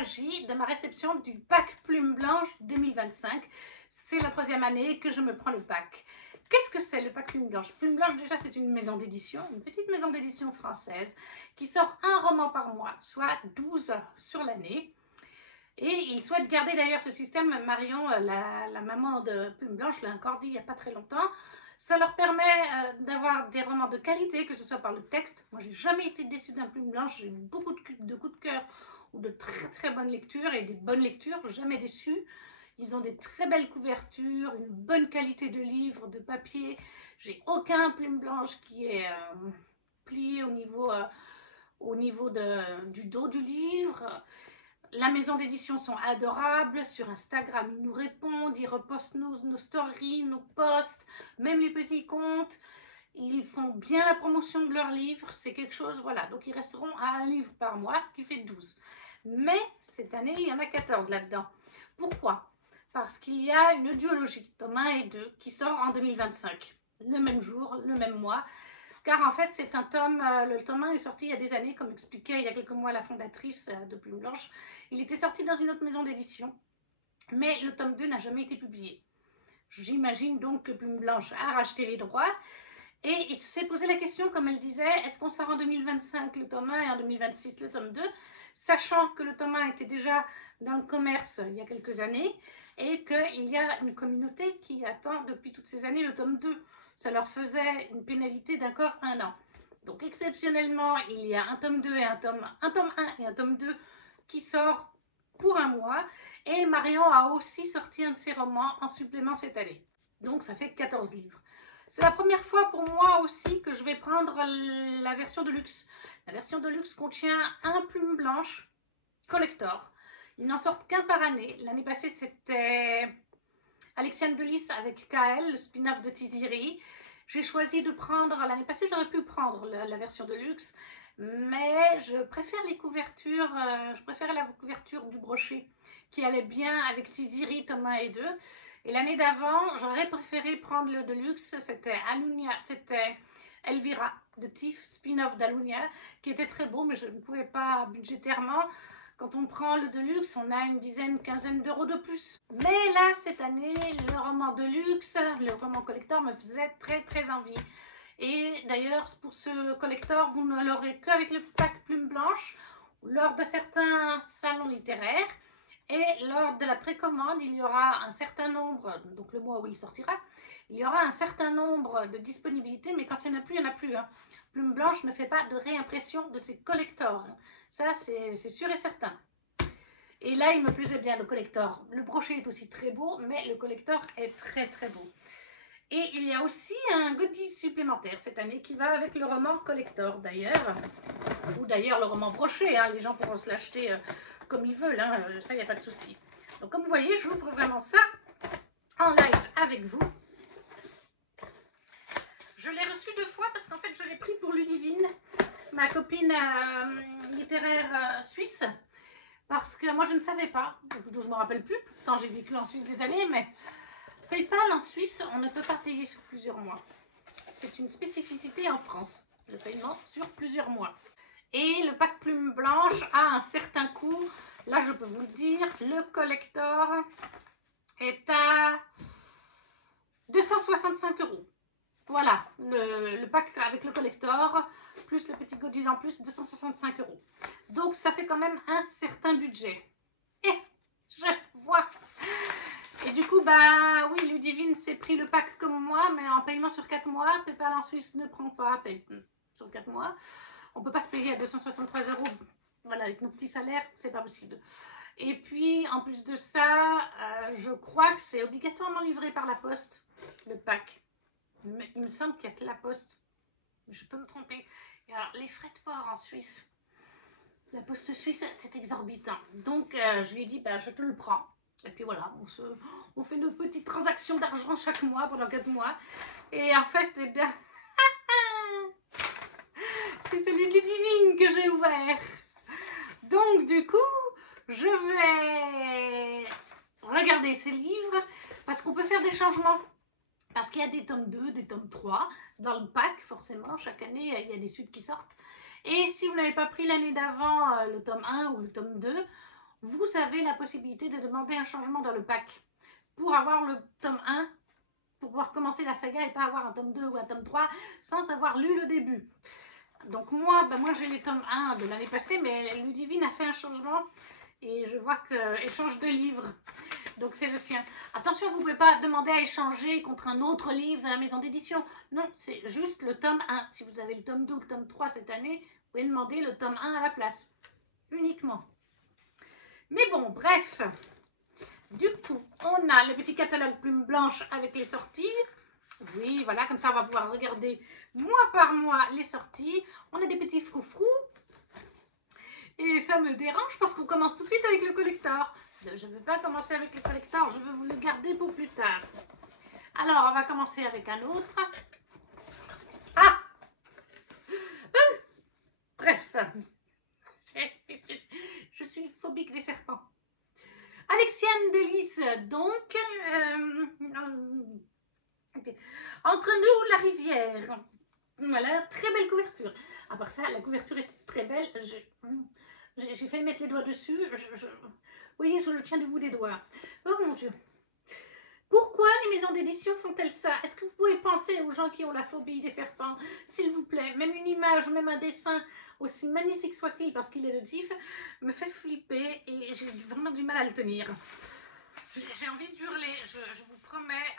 s'agit de ma réception du pack Plume Blanche 2025. C'est la 3e année que je me prends le pack. Qu'est-ce que c'est le pack Plume Blanche? Plume Blanche, déjà, c'est une maison d'édition, une petite maison d'édition française qui sort un roman par mois, soit 12 sur l'année. Et ils souhaitent garder d'ailleurs ce système. Marion, la maman de Plume Blanche, l'a encore dit il n'y a pas très longtemps. Ça leur permet d'avoir des romans de qualité, que ce soit par le texte. Moi, j'ai jamais été déçue d'un Plume Blanche. J'ai eu beaucoup de coups de cœur ou de très bonnes lectures et des bonnes lectures, jamais déçue. Ils ont des très belles couvertures, une bonne qualité de livre, de papier. J'ai aucun Plume Blanche qui est plié au niveau du dos du livre. La maison d'édition sont adorables. Sur Instagram, ils nous répondent, ils repostent nos stories, nos posts, même les petits comptes. Ils font bien la promotion de leurs livres. C'est quelque chose, voilà. Donc, ils resteront à un livre par mois, ce qui fait 12. Mais cette année, il y en a 14 là-dedans. Pourquoi? Parce qu'il y a une duologie, tome 1 et 2, qui sort en 2025. Le même jour, le même mois. Car en fait, c'est un tome, le tome 1 est sorti il y a des années, comme expliquait il y a quelques mois la fondatrice de Plume Blanche. Il était sorti dans une autre maison d'édition, mais le tome 2 n'a jamais été publié. J'imagine donc que Plume Blanche a racheté les droits et il s'est posé la question, comme elle disait, est-ce qu'on sort en 2025 le tome 1 et en 2026 le tome 2, sachant que le tome 1 était déjà dans le commerce il y a quelques années et qu'il y a une communauté qui attend depuis toutes ces années le tome 2. Ça leur faisait une pénalité d'encore 1 an. Donc exceptionnellement, il y a un tome 2 et un tome 1 et un tome 2 qui sort pour un mois. Et Marion a aussi sorti un de ses romans en supplément cette année. Donc ça fait 14 livres. C'est la première fois pour moi aussi que je vais prendre la version de luxe. La version de luxe contient un Plume Blanche collector. Ils n'en sortent qu'un par année. L'année passée, c'était Alexiane Delis avec KL, le spin-off de Tiziri. J'ai choisi de prendre, l'année passée j'aurais pu prendre la version de luxe, mais je préfère les couvertures, je préférais la couverture du brochet qui allait bien avec Tiziri, tome 1 et 2. Et l'année d'avant, j'aurais préféré prendre le Deluxe, c'était Alunia, c'était Elvira de Tiff, spin-off d'Alunia, qui était très beau, mais je ne pouvais pas budgétairement. Quand on prend le Deluxe, on a une quinzaine d'euros de plus. Mais là, cette année, le roman Deluxe, le roman collector me faisait très envie. Et d'ailleurs, pour ce collector, vous ne l'aurez qu'avec le pack Plume Blanche, lors de certains salons littéraires. Et lors de la précommande, il y aura un certain nombre, donc le mois où il sortira, il y aura un certain nombre de disponibilités, mais quand il n'y en a plus, il n'y en a plus. Plume Blanche ne fait pas de réimpression de ses collectors. Ça, c'est sûr et certain. Et là, il me plaisait bien, le collector. Le brochet est aussi très beau, mais le collector est très beau. Et il y a aussi un goodies supplémentaire cette année qui va avec le roman collector d'ailleurs. Ou d'ailleurs le roman brochet, les gens pourront se l'acheter comme ils veulent, ça, il n'y a pas de souci. Donc comme vous voyez, j'ouvre vraiment ça en live avec vous. Je l'ai reçu 2 fois parce qu'en fait, je l'ai pris pour Ludivine, ma copine littéraire suisse. Parce que moi, je ne savais pas, je ne me rappelle plus, pourtant j'ai vécu en Suisse des années, mais PayPal en Suisse, on ne peut pas payer sur plusieurs mois. C'est une spécificité en France, le paiement sur plusieurs mois. Et le pack Plume Blanche a un certain coût. Là, je peux vous le dire, le collector est à 265 €. Voilà, le pack avec le collector, plus le petit goodies en plus, 265 €. Donc, ça fait quand même un certain budget. Et je vois. Et du coup, bah oui, Ludivine s'est pris le pack comme moi, mais en paiement sur 4 mois. PayPal en Suisse ne prend pas sur 4 mois. On ne peut pas se payer à 263 €. Voilà, avec nos petits salaires, c'est pas possible. Et puis, en plus de ça, je crois que c'est obligatoirement livré par la poste, le pack. Mais il me semble qu'il n'y a que la poste. Mais je peux me tromper. Et alors, les frais de port en Suisse, la poste suisse, c'est exorbitant. Donc, je lui ai dit, bah, je te le prends. Et puis voilà, on fait notre petite transaction d'argent chaque mois pendant 4 mois. Et en fait, eh bien, c'est celui de Ludivine que j'ai ouvert. Donc, du coup, je vais regarder ces livres parce qu'on peut faire des changements. Parce qu'il y a des tomes 2, des tomes 3 dans le pack, forcément. Chaque année, il y a des suites qui sortent. Et si vous n'avez pas pris l'année d'avant le tome 1 ou le tome 2, vous avez la possibilité de demander un changement dans le pack pour avoir le tome 1, pour pouvoir commencer la saga et pas avoir un tome 2 ou un tome 3 sans avoir lu le début. Donc moi j'ai les tomes 1 de l'année passée, mais Ludivine a fait un changement et je vois qu'elle change de livre. Donc c'est le sien. Attention, vous ne pouvez pas demander à échanger contre un autre livre de la maison d'édition. Non, c'est juste le tome 1. Si vous avez le tome 2 ou le tome 3 cette année, vous pouvez demander le tome 1 à la place. Uniquement. Mais bon, bref. Du coup, on a le petit catalogue plume blanche avec les sorties. Oui, voilà, comme ça on va pouvoir regarder mois par mois les sorties. On a des petits froufrous. Et ça me dérange parce qu'on commence tout de suite avec le collector. Je ne veux pas commencer avec le collector, je veux vous le garder pour plus tard. Alors, on va commencer avec un autre. Ah, bref, je suis phobique des serpents. Alexiane Delis, donc, Entre nous, la rivière. Voilà, très belle couverture. À part ça, la couverture est très belle. J'ai failli mettre les doigts dessus. Vous voyez, je le tiens du bout des doigts. Oh mon Dieu. Pourquoi les maisons d'édition font-elles ça? Est-ce que vous pouvez penser aux gens qui ont la phobie des serpents? S'il vous plaît, même une image, même un dessin, aussi magnifique soit-il parce qu'il est notif, me fait flipper et j'ai vraiment du mal à le tenir. J'ai envie d'hurler, je vous promets.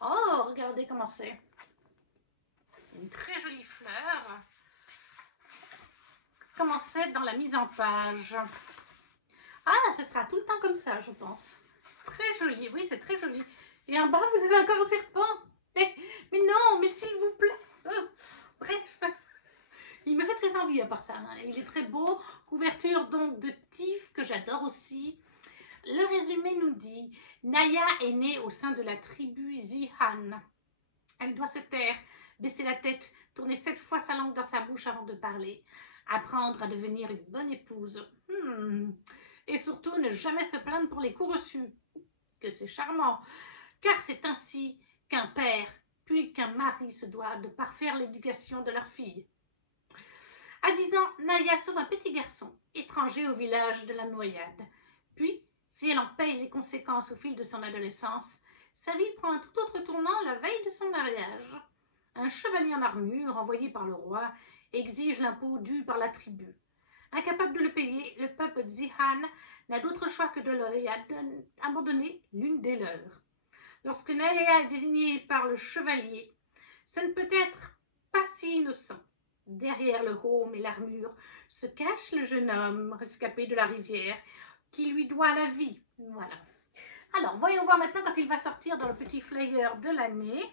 Oh, regardez comment c'est. Une très jolie fleur. Comment c'est dans la mise en page. Ah, ce sera tout le temps comme ça, je pense. Très joli, oui, c'est très joli. Et en bas, vous avez encore un serpent. Mais non, mais s'il vous plaît. Bref, il me fait très envie à part ça. Hein. Il est très beau. Couverture donc de Tif, que j'adore aussi. Le résumé nous dit, Naya est née au sein de la tribu Zihan. Elle doit se taire, baisser la tête, tourner 7 fois sa langue dans sa bouche avant de parler, apprendre à devenir une bonne épouse. Et surtout, ne jamais se plaindre pour les coups reçus. Que c'est charmant, car c'est ainsi qu'un père puis qu'un mari se doit de parfaire l'éducation de leur fille. À 10 ans, Naya sauve un petit garçon, étranger au village de la Noyade. Puis, si elle en paye les conséquences au fil de son adolescence, sa vie prend un tout autre tournant la veille de son mariage. Un chevalier en armure, envoyé par le roi, exige l'impôt dû par la tribu. Incapable de le payer, le peuple Zihan n'a d'autre choix que de leur abandonner l'une des leurs. Lorsque Naya est désignée par le chevalier, ce ne peut être pas si innocent. Derrière le haume et l'armure se cache le jeune homme rescapé de la rivière qui lui doit la vie. Voilà. Alors, voyons voir maintenant quand il va sortir dans le petit flyer de l'année.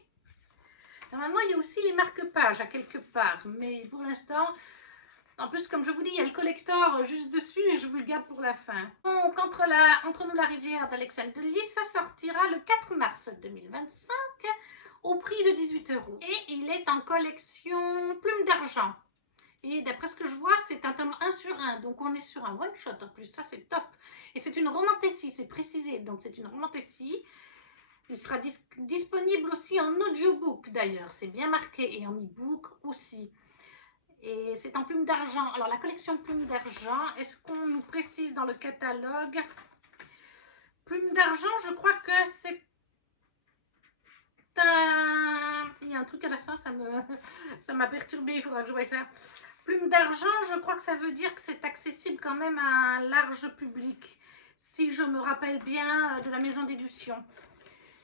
Normalement, il y a aussi les marque-pages à quelque part, mais pour l'instant, en plus, comme je vous dis, il y a le collector juste dessus et je vous le garde pour la fin. Donc, Entre nous la rivière d'Alexandre Delis, ça sortira le 4 mars 2025 au prix de 18 €. Et il est en collection plume d'argent. Et d'après ce que je vois, c'est un tome 1 sur 1. Donc, on est sur un one-shot en plus. Ça, c'est top. Et c'est une romantessie, c'est précisé. Donc, c'est une romantessie. Il sera disponible aussi en audiobook d'ailleurs. C'est bien marqué. Et en e-book aussi. Et c'est en plume d'argent. Alors, la collection plume d'argent, est-ce qu'on nous précise dans le catalogue? Plume d'argent, je crois que c'est un... Il y a un truc à la fin, ça m'a perturbé, il faudra que je voie ça. Plume d'argent, je crois que ça veut dire que c'est accessible quand même à un large public. Si je me rappelle bien de la maison d'édition.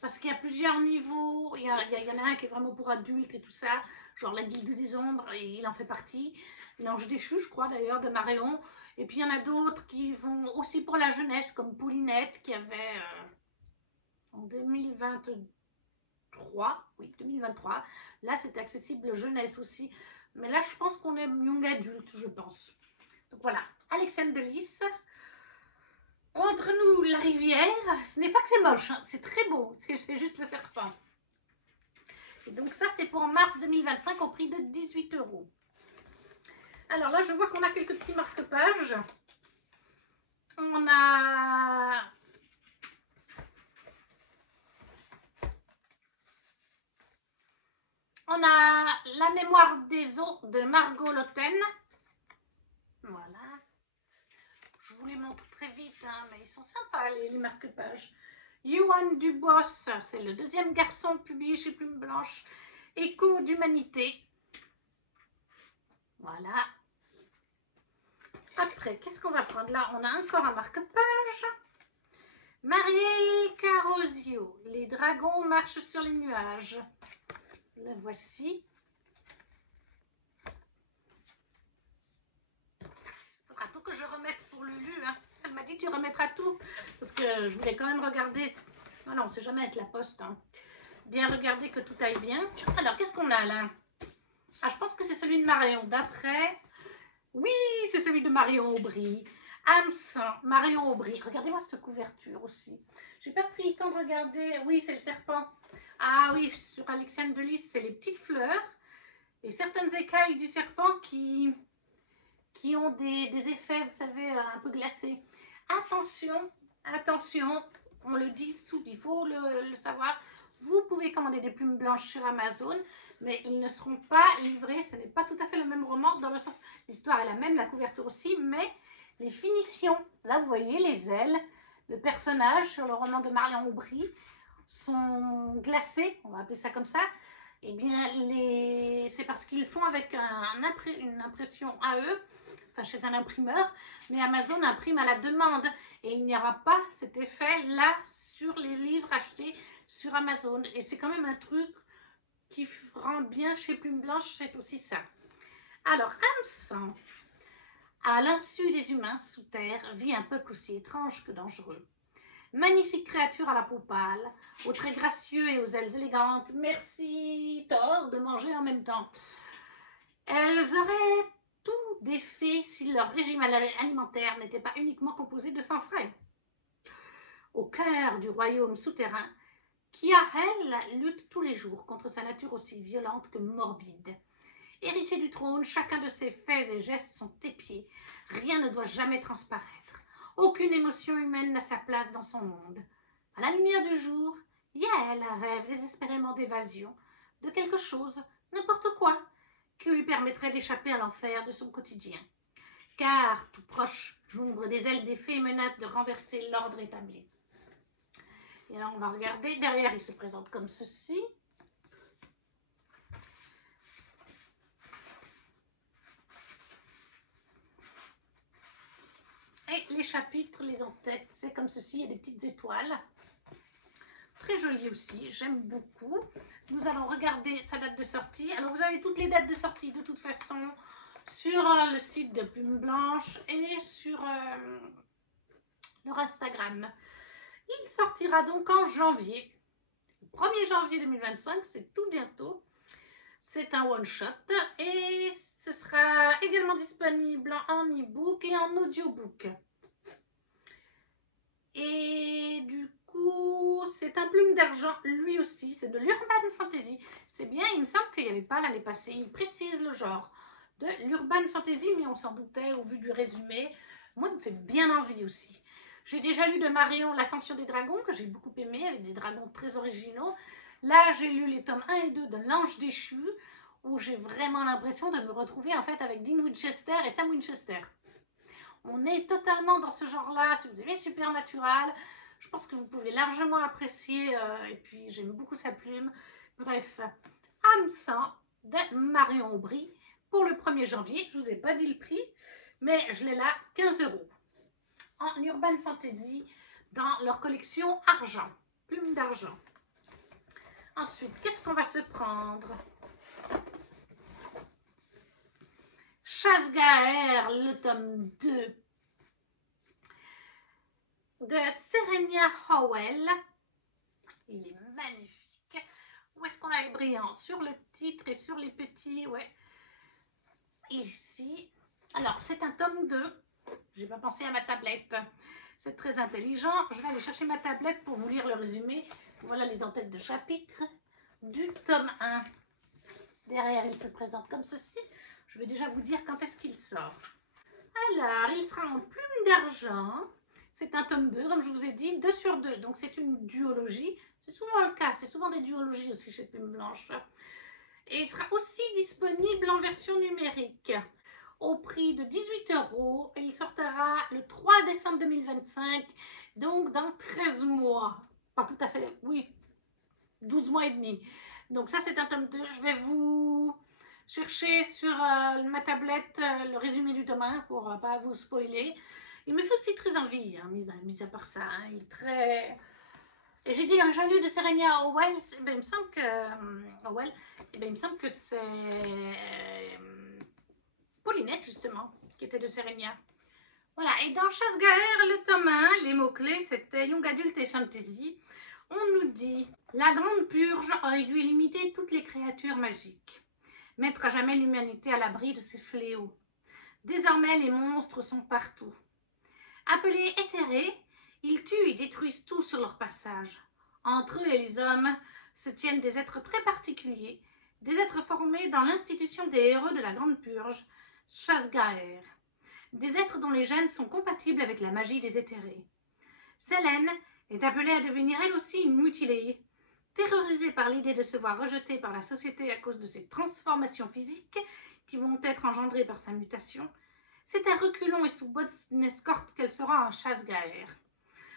Parce qu'il y a plusieurs niveaux. Il y en a un qui est vraiment pour adultes et tout ça. Genre la Guilde des Ombres, et il en fait partie. L'Ange déchu, je crois d'ailleurs, de Maréon. Et puis il y en a d'autres qui vont aussi pour la jeunesse, comme Poulinette, qui avait en 2023. Oui, 2023. Là, c'est accessible jeunesse aussi. Mais là, je pense qu'on est young adulte, je pense. Donc voilà, Alexandre Delis. Entre nous, la rivière, ce n'est pas que c'est moche, hein, c'est très beau, c'est juste le serpent. Et donc ça, c'est pour mars 2025 au prix de 18 €. Alors là, je vois qu'on a quelques petits marque-pages. On a... La mémoire des eaux de Margot Lotten. Voilà. Je vous les montre très vite, hein, mais ils sont sympas les marque-pages. Yoann Dubos, c'est le deuxième garçon publié chez Plume Blanche. Écho d'humanité. Voilà. Après, qu'est-ce qu'on va prendre là? On a encore un marque-page. Marielle Carosio, les dragons marchent sur les nuages. La voici. Faudra tout que je remette pour Lulu. Hein. Elle m'a dit tu remettras tout. Parce que je voulais quand même regarder. Voilà, on ne sait jamais avec la poste. Hein. Bien regarder que tout aille bien. Alors, qu'est-ce qu'on a là? Ah, je pense que c'est celui de Marion. D'après... Oui, c'est celui de Marion Aubry. Hameçon, Marion Aubry. Regardez-moi cette couverture aussi. J'ai pas pris le temps de regarder. Oui, c'est le serpent. Ah oui, sur Alexiane de Lys, c'est les petites fleurs. Et certaines écailles du serpent qui ont des effets, vous savez, un peu glacés. Attention, attention, on le dit, il faut le savoir. Vous pouvez commander des plumes blanches sur Amazon, mais ils ne seront pas livrés. Ce n'est pas tout à fait le même roman, dans le sens, l'histoire est la même, la couverture aussi, mais les finitions, là vous voyez les ailes, le personnage sur le roman de Marion Aubry sont glacés, on va appeler ça comme ça. Eh bien, c'est parce qu'ils font avec une impression AE, enfin chez un imprimeur, mais Amazon imprime à la demande et il n'y aura pas cet effet là sur les livres achetés sur Amazon. Et c'est quand même un truc qui rend bien chez Plume Blanche, c'est aussi ça. Alors, Hameçon, à l'insu des humains sous terre, vit un peuple aussi étrange que dangereux. Magnifique créature à la peau pâle, aux traits gracieux et aux ailes élégantes. Merci, Thor, de manger en même temps. Elles auraient tout défait si leur régime alimentaire n'était pas uniquement composé de sang frais. Au cœur du royaume souterrain, Kiahel lutte tous les jours contre sa nature aussi violente que morbide. Héritier du trône, chacun de ses faits et gestes sont épiés. Rien ne doit jamais transparaître. Aucune émotion humaine n'a sa place dans son monde. À la lumière du jour, Yael rêve désespérément d'évasion, de quelque chose, n'importe quoi, qui lui permettrait d'échapper à l'enfer de son quotidien. Car, tout proche, l'ombre des ailes des fées menace de renverser l'ordre établi. Et alors on va regarder, derrière il se présente comme ceci. Et les chapitres, les en-têtes, c'est comme ceci, il y a des petites étoiles. Très joli aussi, j'aime beaucoup. Nous allons regarder sa date de sortie. Alors vous avez toutes les dates de sortie de toute façon sur le site de Plume Blanche et sur leur Instagram. Il sortira donc en janvier. Le 1er janvier 2025, c'est tout bientôt. C'est un one-shot et ce sera également disponible en e-book et en audiobook. Et du coup, c'est un plume d'argent, lui aussi, c'est de l'urban fantasy. C'est bien, il me semble qu'il n'y avait pas l'année passée. Il précise le genre de l'urban fantasy, mais on s'en doutait au vu du résumé. Moi, il me fait bien envie aussi. J'ai déjà lu de Marion l'Ascension des Dragons, que j'ai beaucoup aimé, avec des dragons très originaux. Là, j'ai lu les tomes 1 et 2 de L'Ange déchu, où j'ai vraiment l'impression de me retrouver en fait avec Dean Winchester et Sam Winchester. On est totalement dans ce genre-là. Si vous aimez Supernatural, je pense que vous pouvez largement apprécier. Et puis, j'aime beaucoup sa plume. Bref, Hameçon de Marion Aubry pour le 1er janvier. Je ne vous ai pas dit le prix, mais je l'ai là, 15 € en Urban Fantasy dans leur collection Argent, plume d'argent. Ensuite, qu'est-ce qu'on va se prendre? Chasse-Gaër, le tome 2 de Serenia Howell. Il est magnifique. Où est-ce qu'on a les brillants? Sur le titre et sur les petits, ouais. Ici. Alors, c'est un tome 2. J'ai pas pensé à ma tablette. C'est très intelligent. Je vais aller chercher ma tablette pour vous lire le résumé. Voilà les en-têtes de chapitre du tome 1. Derrière, il se présente comme ceci. Je vais déjà vous dire quand est-ce qu'il sort. Alors, il sera en plume d'argent. C'est un tome 2, comme je vous ai dit, 2 sur 2. Donc, c'est une duologie. C'est souvent le cas. C'est souvent des duologies aussi chez Plume Blanche. Et il sera aussi disponible en version numérique. au prix de 18 € et il sortira le 3 décembre 2025, donc dans 13 mois. Pas tout à fait, oui, 12 mois et demi. Donc ça c'est un tome 2, je vais vous chercher sur ma tablette le résumé du tome 1 pour pas vous spoiler. Il me fait aussi très envie, hein, mis à part ça, hein, il est très... Et j'ai dit un jean lu de Serenia Howell, ben, il me semble que Howell, ben, il me semble que c'est Paulinette justement, qui était de Serenia. Voilà, et dans Chasse-Gaër, le tome 1, les mots-clés c'était Young Adult et Fantasy. On nous dit « La Grande Purge aurait dû éliminer toutes les créatures magiques, mettre à jamais l'humanité à l'abri de ces fléaux. Désormais, les monstres sont partout. Appelés éthérés, ils tuent et détruisent tout sur leur passage. Entre eux et les hommes se tiennent des êtres très particuliers, des êtres formés dans l'institution des héros de la Grande Purge, Chasse-Gaër. Des êtres dont les gènes sont compatibles avec la magie des éthérés. Selene est appelée à devenir elle aussi une mutilée. Terrorisée par l'idée de se voir rejetée par la société à cause de ses transformations physiques qui vont être engendrées par sa mutation, c'est à reculons et sous bonne escorte qu'elle sera en Chasse-Gaër.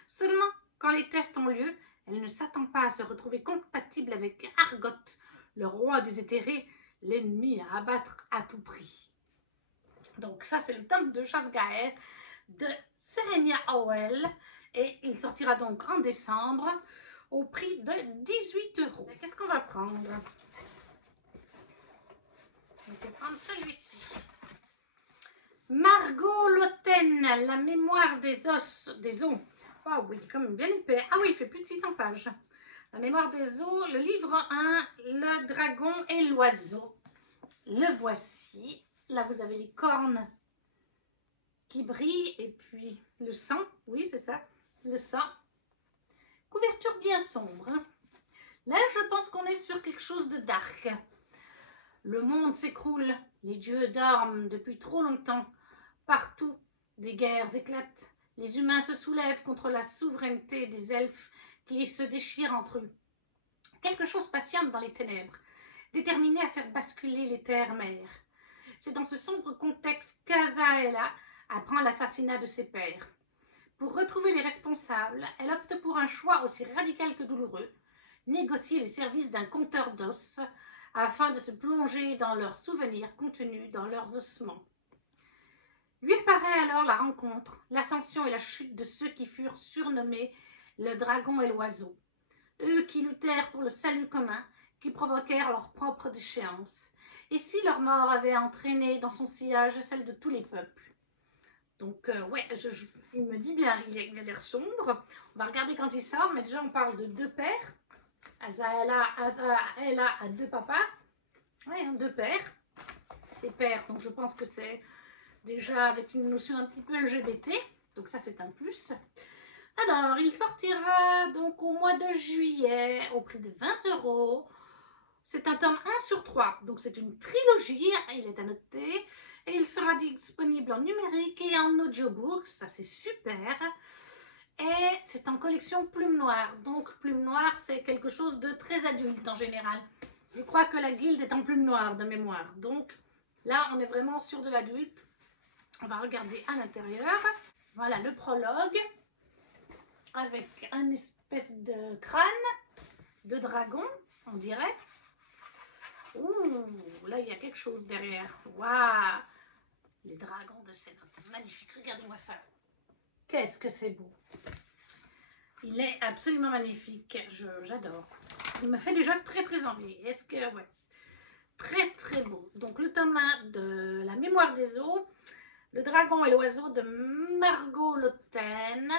Seulement, quand les tests ont lieu, elle ne s'attend pas à se retrouver compatible avec Argot, le roi des éthérés, l'ennemi à abattre à tout prix. Donc ça c'est le tome de Chasse-Gaër de Serenia Howell et il sortira donc en décembre au prix de 18 €. Qu'est-ce qu'on va prendre? Je vais prendre celui-ci. Margot Loten, la mémoire des os, des os. Ah oui, il est quand même bien épais. Ah oui, il fait plus de 600 pages. La mémoire des os, le livre 1, le dragon et l'oiseau. Le voici. Là, vous avez les cornes qui brillent et puis le sang. Oui, c'est ça, le sang. Couverture bien sombre. Hein. Là, je pense qu'on est sur quelque chose de dark. Le monde s'écroule. Les dieux dorment depuis trop longtemps. Partout, des guerres éclatent. Les humains se soulèvent contre la souveraineté des elfes qui se déchirent entre eux. Quelque chose patiente dans les ténèbres, déterminé à faire basculer les terres-mères. C'est dans ce sombre contexte qu'Azaela apprend l'assassinat de ses pères. Pour retrouver les responsables, elle opte pour un choix aussi radical que douloureux, négocier les services d'un conteur d'os afin de se plonger dans leurs souvenirs contenus dans leurs ossements. Lui apparaît alors la rencontre, l'ascension et la chute de ceux qui furent surnommés le dragon et l'oiseau. Eux qui luttèrent pour le salut commun, qui provoquèrent leur propre déchéance. Et si leur mort avait entraîné dans son sillage celle de tous les peuples. Donc, ouais, il me dit bien, il a l'air sombre. On va regarder quand il sort, mais déjà on parle de deux pères. Azaela a deux papas. Ouais, hein, deux pères. Ses pères, donc je pense que c'est déjà avec une notion un petit peu LGBT. Donc ça, c'est un plus. Alors, il sortira donc au mois de juillet au prix de 20 €. C'est un tome 1 sur 3, donc c'est une trilogie, il est à noter. Et il sera disponible en numérique et en audiobook, ça c'est super. Et c'est en collection Plume Noire. Donc Plume Noire, c'est quelque chose de très adulte en général. Je crois que la guilde est en Plume Noire de mémoire. Donc là, on est vraiment sur de l'adulte. On va regarder à l'intérieur. Voilà le prologue. Avec un espèce de crâne de dragon, on dirait. Ouh, là il y a quelque chose derrière. Waouh! Les dragons de Cénote. Magnifique, regardez-moi ça. Qu'est-ce que c'est beau. Il est absolument magnifique. J'adore. Il me fait déjà très très envie. Est-ce que, ouais. Très très beau. Donc le tome 1 de La mémoire des eaux. Le dragon et l'oiseau de Margot Loten.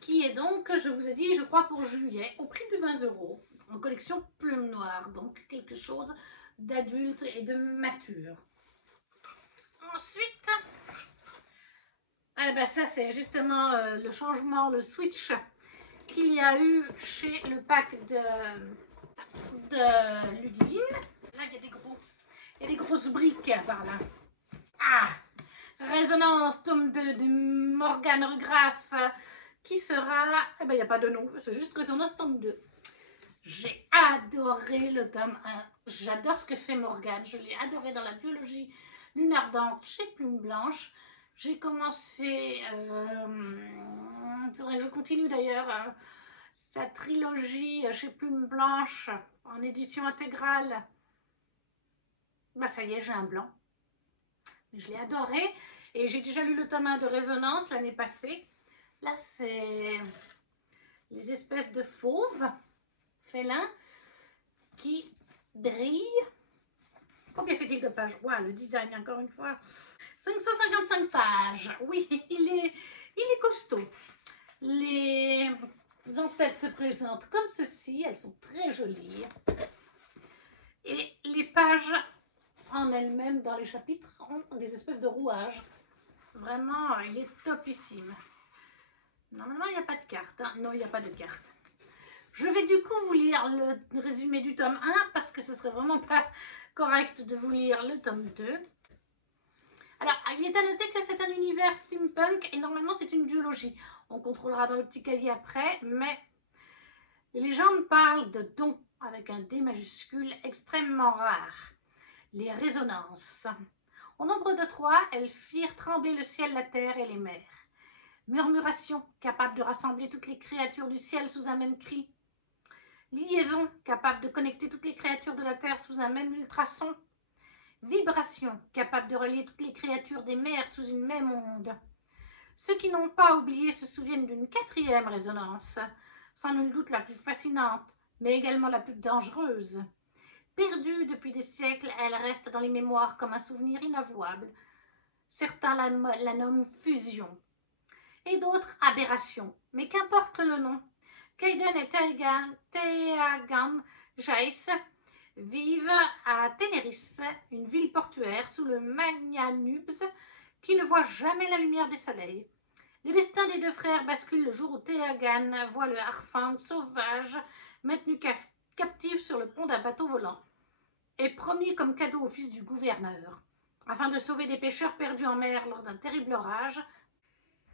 Qui est donc, je vous ai dit, je crois pour juillet, au prix de 20 €, en collection Plume Noire, donc quelque chose d'adulte et de mature. Ensuite, ah ben ça c'est justement le changement, le switch qu'il y a eu chez le pack de Ludivine. Là il y a des grosses briques par là. Ah, Résonance, tome 2 de Morgane Rugraff. Qui sera... Eh ben, il n'y a pas de nom, c'est juste Résonance tome 2. J'ai adoré le tome 1. J'adore ce que fait Morgane. Je l'ai adoré dans la biologie Lune ardente chez Plume Blanche. J'ai commencé, faudrait que je continue d'ailleurs, sa trilogie chez Plume Blanche en édition intégrale. Bah ça y est, j'ai un blanc. Je l'ai adoré et j'ai déjà lu le tome 1 de Résonance l'année passée. Là, c'est les espèces de fauves félins qui brillent. Combien fait-il de pages? Wow, le design, encore une fois. 555 pages. Oui, il est costaud. Les en-têtes se présentent comme ceci. Elles sont très jolies. Et les pages en elles-mêmes, dans les chapitres, ont des espèces de rouages. Vraiment, il est topissime. Normalement, il n'y a pas de carte. Hein. Non, il n'y a pas de carte. Je vais du coup vous lire le résumé du tome 1 parce que ce serait vraiment pas correct de vous lire le tome 2. Alors, il est à noter que c'est un univers steampunk et normalement c'est une duologie. On contrôlera dans le petit cahier après, mais les légendes parlent de dons avec un D majuscule extrêmement rare. Les résonances. Au nombre de 3, elles firent trembler le ciel, la terre et les mers. Murmuration, capable de rassembler toutes les créatures du ciel sous un même cri. Liaison, capable de connecter toutes les créatures de la terre sous un même ultrason. Vibration, capable de relier toutes les créatures des mers sous une même onde. Ceux qui n'ont pas oublié se souviennent d'une 4e résonance, sans nul doute la plus fascinante, mais également la plus dangereuse. Perdue depuis des siècles, elle reste dans les mémoires comme un souvenir inavouable. Certains la nomment fusion, et d'autres aberration, mais qu'importe le nom. Kaiden et Teagan Jace vivent à Ténéris, une ville portuaire sous le Magnanubs qui ne voit jamais la lumière des soleils. Le destin des deux frères bascule le jour où Teagan voit le Harfang sauvage maintenu captif sur le pont d'un bateau volant et promis comme cadeau au fils du gouverneur. Afin de sauver des pêcheurs perdus en mer lors d'un terrible orage,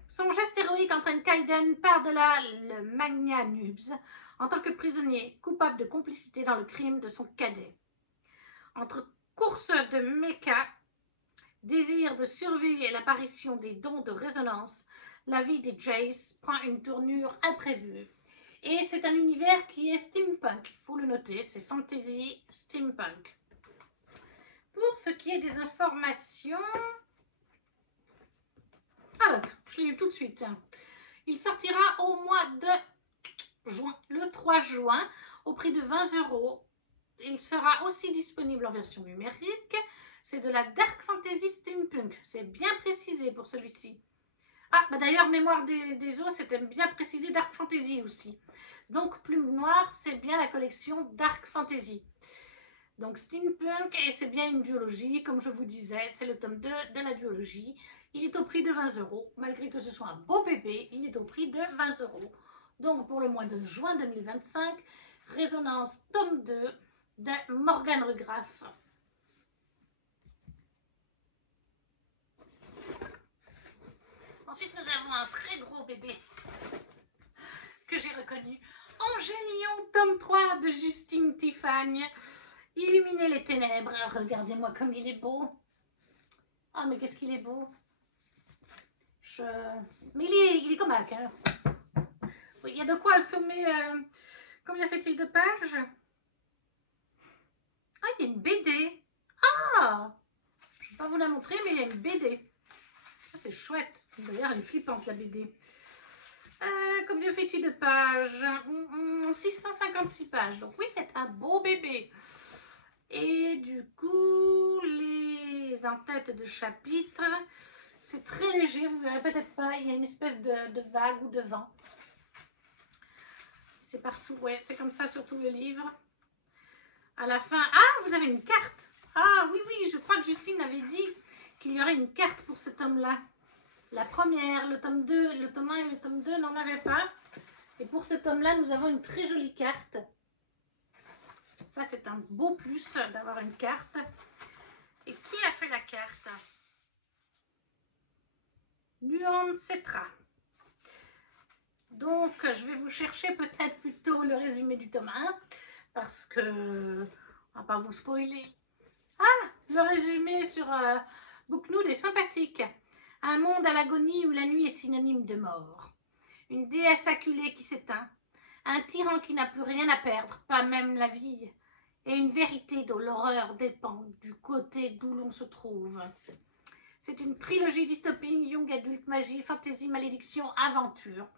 son geste héroïque entraîne Kaiden par-delà le Magnanubs en tant que prisonnier, coupable de complicité dans le crime de son cadet. Entre course de méca, désir de survie et l'apparition des dons de résonance, la vie des Jace prend une tournure imprévue. Et c'est un univers qui est steampunk, il faut le noter, c'est fantasy steampunk. Pour ce qui est des informations... Ah, je l'ai eu tout de suite. Il sortira au mois de juin, le 3 juin, au prix de 20 €. Il sera aussi disponible en version numérique. C'est de la Dark Fantasy Steampunk. C'est bien précisé pour celui-ci. Ah, bah d'ailleurs, Mémoire des eaux, c'était bien précisé Dark Fantasy aussi. Donc, Plume Noire, c'est bien la collection Dark Fantasy. Donc, Steampunk, et c'est bien une duologie, comme je vous disais, c'est le tome 2 de la duologie. Il est au prix de 20 €. Malgré que ce soit un beau bébé, il est au prix de 20 €. Donc, pour le mois de juin 2025, Résonance tome 2 de Morgane Rugraff. Ensuite, nous avons un très gros bébé que j'ai reconnu. Angélion, tome 3 de Justine Tiffany. Illuminer les ténèbres. Regardez-moi comme il est beau. Ah, mais qu'est-ce qu'il est beau. Mais il est comme un cœur. Il y a de quoi assommer. Combien fait-il de pages? Ah, il y a une BD. Ah, je ne vais pas vous la montrer, mais il y a une BD. Ça, c'est chouette. D'ailleurs, elle est flippante, la BD. Combien fait-il de pages? 656 pages. Donc oui, c'est un beau bébé. Et du coup, les en-têtes de chapitres, c'est très léger, vous ne verrez peut-être pas, il y a une espèce de vague ou de vent. C'est partout, ouais, c'est comme ça sur tout le livre. À la fin, ah, vous avez une carte. Ah oui, oui, je crois que Justine avait dit qu'il y aurait une carte pour ce tome-là. La première, le tome 2, le tome 1 et le tome 2 n'en avaient pas. Et pour ce tome-là, nous avons une très jolie carte. Ça, c'est un beau plus d'avoir une carte. Et qui a fait la carte? Nuance Cetra. Donc, je vais vous chercher peut-être plutôt le résumé du tome 1. Parce que, on va pas vous spoiler. Ah, le résumé sur Bouknoud est sympathique. Un monde à l'agonie où la nuit est synonyme de mort. Une déesse acculée qui s'éteint. Un tyran qui n'a plus rien à perdre, pas même la vie. Et une vérité dont l'horreur dépend du côté d'où l'on se trouve. C'est une trilogie dystopique, young adulte, magie, fantasy, malédiction, aventure.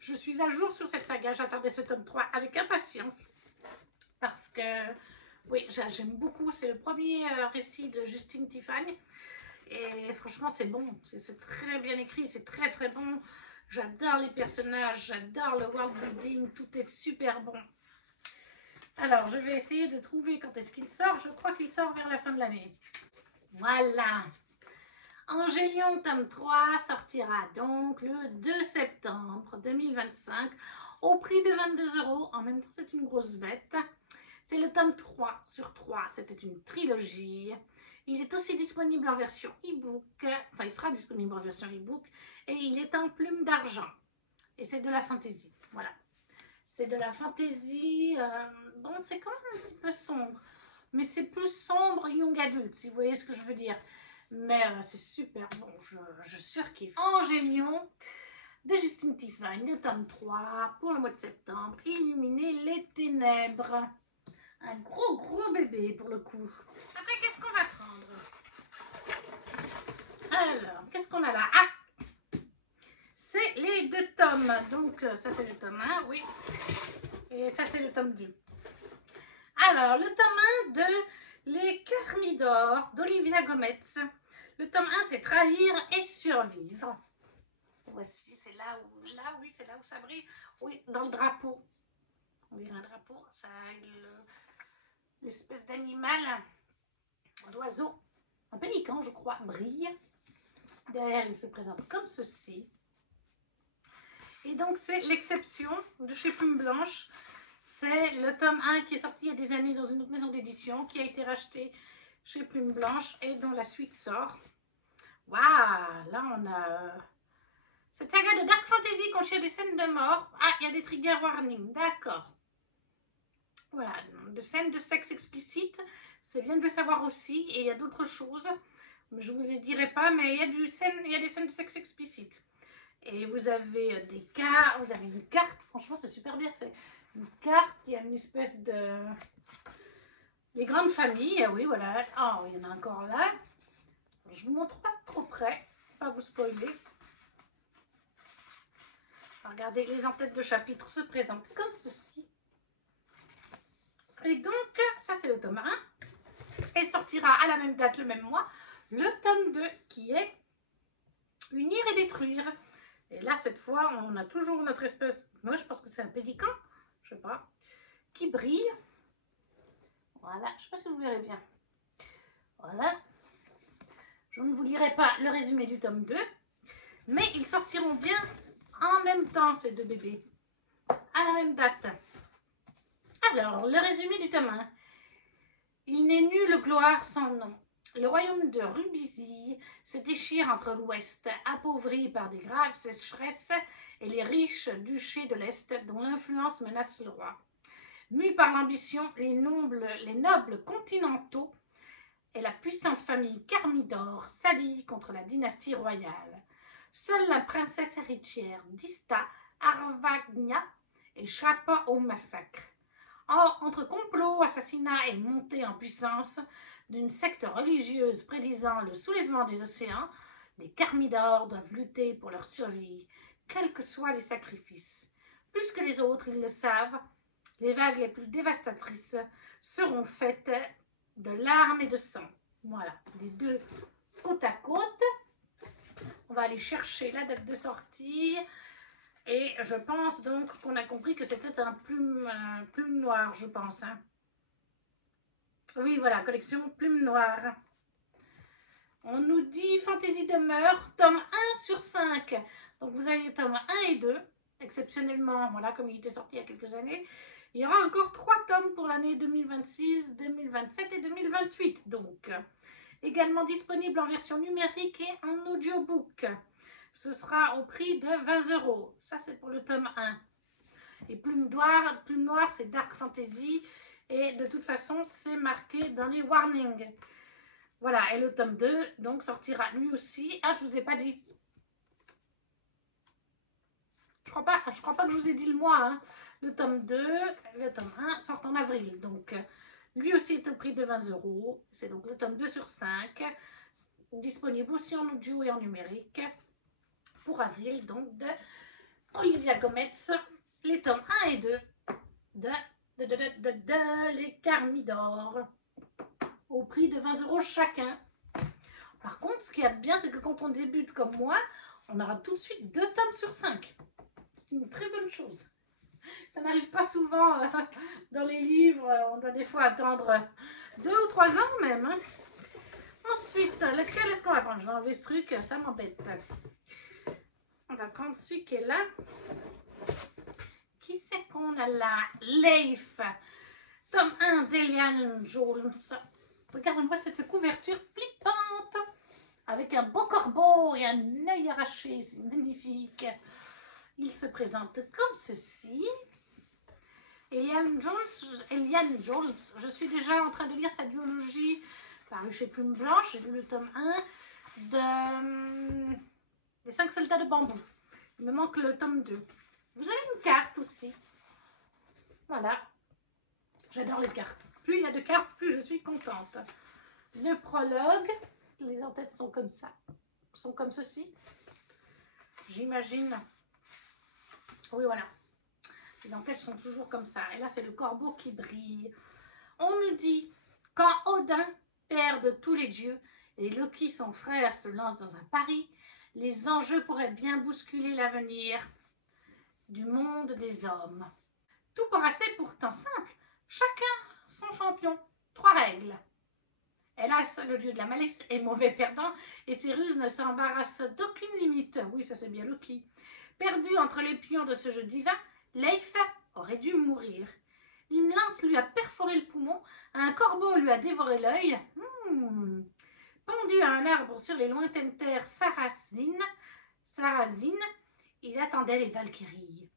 Je suis à jour sur cette saga, j'attendais ce tome 3 avec impatience. Parce que, oui, j'aime beaucoup, c'est le premier récit de Justine Tiffany. Et franchement, c'est bon, c'est très bien écrit, c'est très très bon. J'adore les personnages, j'adore le world building, tout est super bon. Alors, je vais essayer de trouver quand est-ce qu'il sort. Je crois qu'il sort vers la fin de l'année. Voilà. Angélion tome 3 sortira donc le 2 septembre 2025 au prix de 22 €. En même temps, c'est une grosse bête. C'est le tome 3 sur 3. C'était une trilogie. Il est aussi disponible en version e-book. Enfin, il sera disponible en version e-book. Et il est en plume d'argent. Et c'est de la fantaisie. Voilà. C'est de la fantaisie. Bon, c'est quand même un petit peu sombre. Mais c'est plus sombre young adulte, si vous voyez ce que je veux dire. Mais c'est super bon, je surkiffe. Angélion de Justine Tiffany, le tome 3 pour le mois de septembre. Illuminer les ténèbres. Un gros bébé pour le coup. Après, qu'est-ce qu'on va prendre? Alors, qu'est-ce qu'on a là? Ah! C'est les 2 tomes. Donc, ça c'est le tome 1, oui. Et ça c'est le tome 2. Alors, le tome 1 de Les Carmidors d'Olivia Gometz. Le tome 1, c'est Trahir et survivre. Voici, c'est là oui, c'est là où ça brille. Oui, dans le drapeau. On dirait un drapeau. Ça a l'espèce d'animal, d'oiseau, un pélican, je crois, brille. Derrière, il se présente comme ceci. Et donc, c'est l'exception de chez Plume Blanche. C'est le tome 1 qui est sorti il y a des années dans une autre maison d'édition, qui a été racheté chez Plume Blanche et dont la suite sort. Waouh, là on a cette saga de Dark Fantasy contient des scènes de mort. Ah, il y a des trigger warnings, d'accord. Voilà, des scènes de sexe explicite, c'est bien de le savoir aussi. Et il y a d'autres choses, mais je ne vous les dirai pas, mais il y a des scènes de sexe explicite. Et vous avez des cartes, vous avez une carte, franchement c'est super bien fait. Une carte, il y a une espèce de... Les grandes familles, oui voilà. Oh, il y en a encore là. Je ne vous montre pas trop près, pas vous spoiler. Regardez, les en-têtes de chapitre se présentent comme ceci. Et donc, ça c'est le tome 1. Et sortira à la même date, le même mois, le tome 2 qui est Unir et détruire. Et là, cette fois, on a toujours notre espèce, moi je pense que c'est un pélican, je sais pas, qui brille. Voilà, je sais pas si vous verrez bien. Voilà. Je ne vous lirai pas le résumé du tome 2, mais ils sortiront bien en même temps, ces 2 bébés, à la même date. Alors, le résumé du tome 1. Il n'est nulle gloire sans nom. Le royaume de Rubizie se déchire entre l'ouest, appauvri par des graves sécheresses, et les riches duchés de l'Est, dont l'influence menace le roi. Mus par l'ambition, les nobles continentaux et la puissante famille Carmidor s'allient contre la dynastie royale. Seule la princesse héritière Dista Arvagna échappe au massacre. Or, entre complot, assassinat et montée en puissance d'une secte religieuse prédisant le soulèvement des océans, les Carmidors doivent lutter pour leur survie, quels que soient les sacrifices. Plus que les autres, ils le savent, les vagues les plus dévastatrices seront faites de larmes et de sang. Voilà, les 2 côte à côte. On va aller chercher la date de sortie. Et je pense donc qu'on a compris que c'était un plume noire, je pense. Hein. Oui, voilà, collection plume noire. On nous dit Fantaisie demeure, tome 1 sur 5. Donc vous avez les tomes 1 et 2. Exceptionnellement, voilà, comme il était sorti il y a quelques années. Il y aura encore 3 tomes pour l'année 2026, 2027 et 2028. Donc, également disponible en version numérique et en audiobook. Ce sera au prix de 20 €. Ça, c'est pour le tome 1. Et Plume Noire, c'est Dark Fantasy. Et de toute façon, c'est marqué dans les warnings. Voilà, et le tome 2, donc, sortira lui aussi. Ah, je vous ai pas dit. Je crois pas que je vous ai dit le mois. Hein. Le tome 2, le tome 1 sortent en avril. Donc, lui aussi est au prix de 20 €. C'est donc le tome 2 sur 5. Disponible aussi en audio et en numérique. Pour avril, donc, de Olivia Gometz. Les tomes 1 et 2 de Les Carmidor. Au prix de 20 € chacun. Par contre, ce qui est bien, c'est que quand on débute comme moi, on aura tout de suite 2 tomes sur 5. C'est une très bonne chose. Ça n'arrive pas souvent dans les livres. On doit des fois attendre 2 ou 3 ans même. Hein. Ensuite, lequel est-ce qu'on va prendre? Je vais enlever ce truc, ça m'embête. On va prendre celui qui est là. Qui c'est qu'on a là? Leif. Tome 1 d'Eliane Jones. Regarde-moi cette couverture flippante. Avec un beau corbeau et un œil arraché. C'est magnifique. Il se présente comme ceci. Eliane Jones, je suis déjà en train de lire sa duologie parue chez Plume Blanche. J'ai lu le tome 1 de Les 5 soldats de bambou. Il me manque le tome 2. Vous avez une carte aussi. Voilà. J'adore les cartes. Plus il y a de cartes, plus je suis contente. Le prologue. Les en-têtes sont comme ça. Sont comme ceci. J'imagine. Oui, voilà. Les en-têtes sont toujours comme ça. Et là, c'est le corbeau qui brille. On nous dit, quand Odin, père de tous les dieux, et Loki, son frère, se lancent dans un pari, les enjeux pourraient bien bousculer l'avenir du monde des hommes. Tout paraissait pourtant simple. Chacun son champion. 3 règles. Hélas, le dieu de la malice est mauvais perdant et ses ruses ne s'embarrassent d'aucune limite. Oui, ça c'est bien Loki. Perdu entre les pions de ce jeu divin, Leif aurait dû mourir. Une lance lui a perforé le poumon, un corbeau lui a dévoré l'œil. Pendu à un arbre sur les lointaines terres sarrasines, il attendait les Valkyries.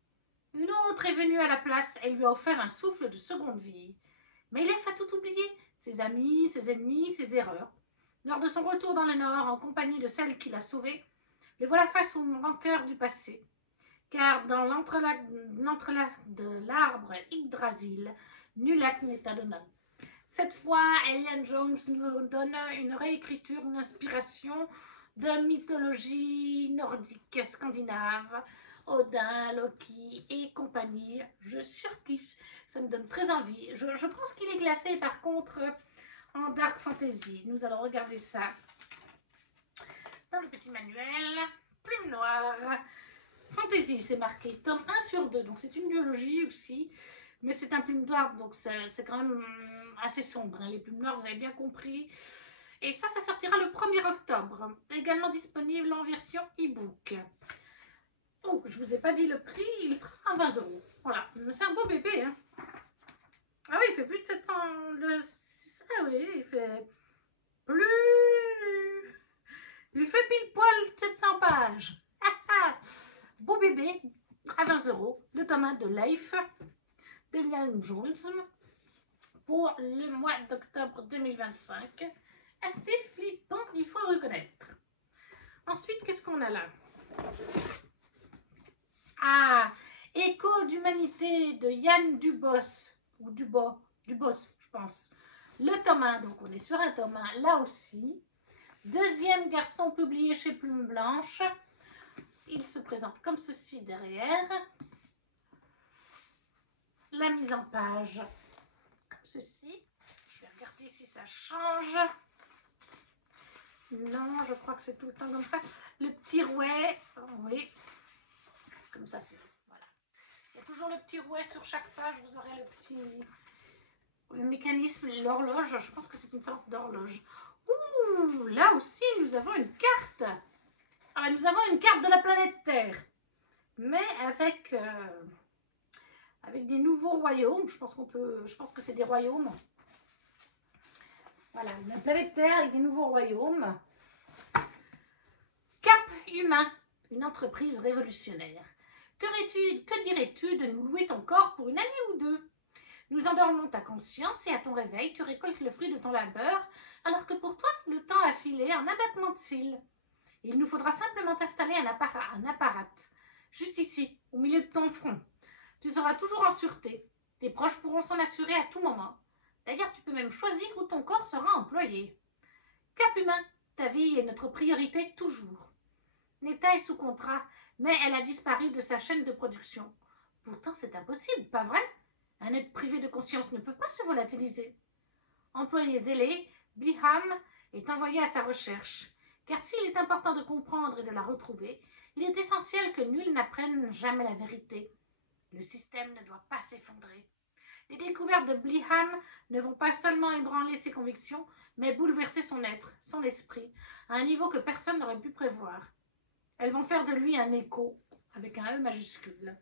Une autre est venue à la place et lui a offert un souffle de seconde vie. Mais Leif a tout oublié, ses amis, ses ennemis, ses erreurs. Lors de son retour dans le Nord, en compagnie de celle qui l'a sauvé, le voilà face aux rancœurs du passé. Car dans l'entrelac de l'arbre Yggdrasil, nul acte n'est anodin. Cette fois, Eliane Jones nous donne une réécriture, une inspiration de mythologie nordique, scandinave, Odin, Loki et compagnie. Je surkiffe, ça me donne très envie. Je pense qu'il est classé par contre en Dark Fantasy. Nous allons regarder ça dans le petit manuel. Plume noire. Fantasy, c'est marqué. Tome 1 sur 2, donc c'est une duologie aussi. Mais c'est un plume noire, donc c'est quand même assez sombre. Hein. Les plumes noires, vous avez bien compris. Et ça sortira le 1er octobre. Également disponible en version e-book. Oh, je vous ai pas dit le prix, il sera à 20 €. Voilà, c'est un beau bébé. Hein. Ah oui, il fait plus de 700... Ah oui, il fait plus... Il fait pile poil 700 pages. Beau bébé, à 20 €. Le tome 1 de Leif, d'Eliane Jones, pour le mois d'octobre 2025. Assez flippant, il faut reconnaître. Ensuite, qu'est-ce qu'on a là? Ah, Écho d'humanité de Yann Dubos, ou Dubos, je pense. Le tome 1, donc on est sur un tome 1 là aussi. Deuxième garçon publié chez Plume Blanche. Il se présente comme ceci derrière. La mise en page, comme ceci. Je vais regarder si ça change. Non, je crois que c'est tout le temps comme ça. Le petit rouet, oui. Comme ça, c'est... Voilà. Il y a toujours le petit rouet sur chaque page. Vous aurez le petit... Le mécanisme, l'horloge. Je pense que c'est une sorte d'horloge. Ouh, là aussi, nous avons une carte. Alors, nous avons une carte de la planète Terre. Mais avec... avec des nouveaux royaumes. Je pense que c'est des royaumes. Voilà, la planète Terre avec des nouveaux royaumes. Cap humain, une entreprise révolutionnaire. Que dirais-tu de nous louer ton corps pour une année ou deux? Nous endormons ta conscience et à ton réveil, tu récoltes le fruit de ton labeur, alors que pour toi, le temps a filé en abattement de cils. Il nous faudra simplement t'installer un apparat, juste ici, au milieu de ton front. Tu seras toujours en sûreté. Tes proches pourront s'en assurer à tout moment. D'ailleurs, tu peux même choisir où ton corps sera employé. Cap humain, ta vie est notre priorité toujours. Netta est sous contrat, mais elle a disparu de sa chaîne de production. Pourtant, c'est impossible, pas vrai? Un être privé de conscience ne peut pas se volatiliser. Employé zélé, Bliham est envoyé à sa recherche. Car s'il est important de comprendre et de la retrouver, il est essentiel que nul n'apprenne jamais la vérité. Le système ne doit pas s'effondrer. Les découvertes de Bliham ne vont pas seulement ébranler ses convictions, mais bouleverser son être, son esprit, à un niveau que personne n'aurait pu prévoir. Elles vont faire de lui un écho, avec un E majuscule.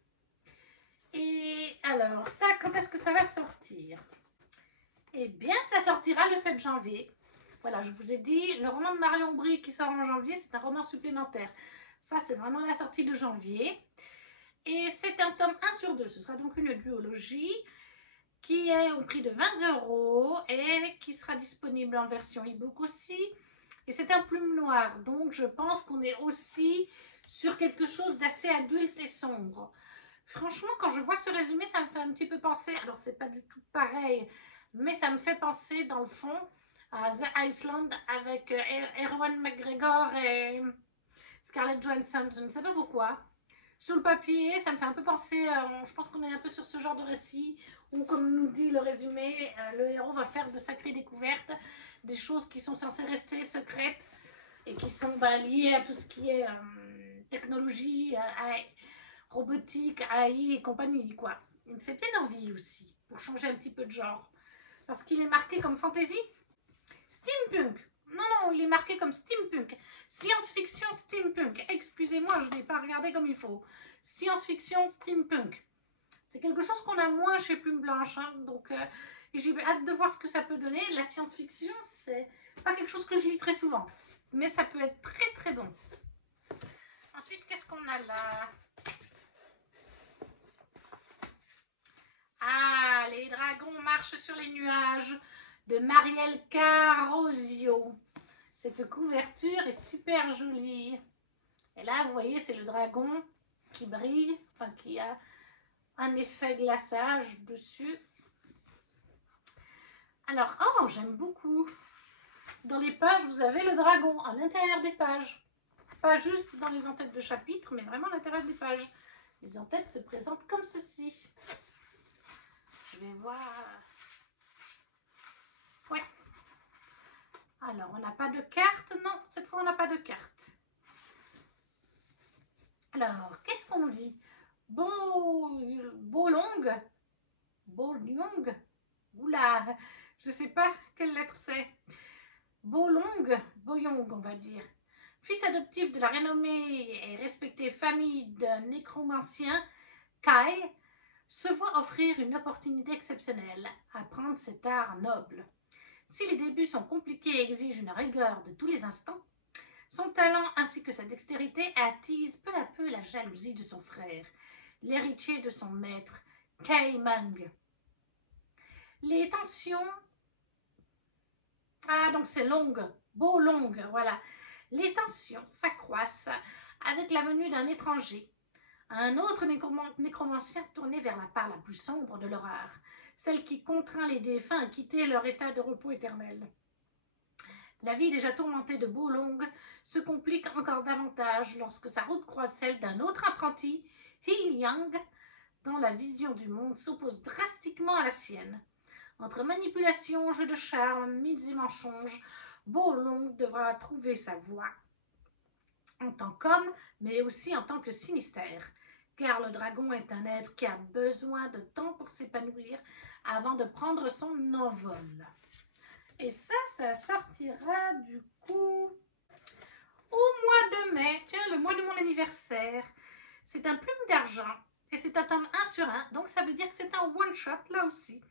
Et alors, ça, quand est-ce que ça va sortir? Eh bien, ça sortira le 7 janvier. Voilà, je vous ai dit, le roman de Marion Brie qui sort en janvier, c'est un roman supplémentaire. Ça, c'est vraiment la sortie de janvier. Et c'est un tome 1 sur 2. Ce sera donc une duologie qui est au prix de 20 € et qui sera disponible en version e-book aussi. Et c'est un plume noir, donc je pense qu'on est aussi sur quelque chose d'assez adulte et sombre. Franchement, quand je vois ce résumé, ça me fait un petit peu penser, alors c'est pas du tout pareil, mais ça me fait penser dans le fond à The Iceland avec Ewan McGregor et Scarlett Johansson, je ne sais pas pourquoi. Sur le papier, ça me fait un peu penser, je pense qu'on est un peu sur ce genre de récit où, comme nous dit le résumé, le héros va faire de sacrées découvertes, des choses qui sont censées rester secrètes et qui sont liées à tout ce qui est technologie, robotique, AI et compagnie, quoi. Il me fait bien envie aussi, pour changer un petit peu de genre. Parce qu'il est marqué comme fantasy. Steampunk. Non, non, il est marqué comme steampunk. Science-fiction steampunk. Excusez-moi, je ne l'ai pas regardé comme il faut. Science-fiction steampunk. C'est quelque chose qu'on a moins chez Plume Blanche. Hein, donc, j'ai hâte de voir ce que ça peut donner. La science-fiction, c'est pas quelque chose que je lis très souvent. Mais ça peut être très très bon. Ensuite, qu'est-ce qu'on a là? Ah, les dragons marchent sur les nuages de Marielle Carrozio. Cette couverture est super jolie. Et là, vous voyez, c'est le dragon qui brille, enfin qui a un effet glaçage dessus. Alors, oh, j'aime beaucoup. Dans les pages, vous avez le dragon à l'intérieur des pages. Pas juste dans les entêtes de chapitres, mais vraiment à l'intérieur des pages. Les entêtes se présentent comme ceci. Je vais voir. Ouais. Alors, on n'a pas de carte. Non, cette fois, on n'a pas de carte. Alors, qu'est-ce qu'on nous dit? Bolong. Oula, je ne sais pas quelle lettre c'est. Boyong, on va dire. Fils adoptif de la renommée et respectée famille d'un nécromancien, Kai se voit offrir une opportunité exceptionnelle, apprendre cet art noble. Si les débuts sont compliqués et exigent une rigueur de tous les instants, son talent ainsi que sa dextérité attisent peu à peu la jalousie de son frère, l'héritier de son maître, Kai Mang. Les tensions... Ah, donc c'est Bolong, voilà. Les tensions s'accroissent avec la venue d'un étranger, un autre nécromancien tourné vers la part la plus sombre de l'horreur, celle qui contraint les défunts à quitter leur état de repos éternel. La vie déjà tourmentée de Bolong se complique encore davantage lorsque sa route croise celle d'un autre apprenti, He Yang, dont la vision du monde s'oppose drastiquement à la sienne. Entre manipulation, jeu de charme, mythes et mensonges, Bolong devra trouver sa voie en tant qu'homme, mais aussi en tant que Sinistère, car le dragon est un être qui a besoin de temps pour s'épanouir avant de prendre son envol. Et ça sortira du coup au mois de mai, tiens, le mois de mon anniversaire. C'est un plume d'argent et c'est un tome 1 sur 1, donc ça veut dire que c'est un one-shot là aussi.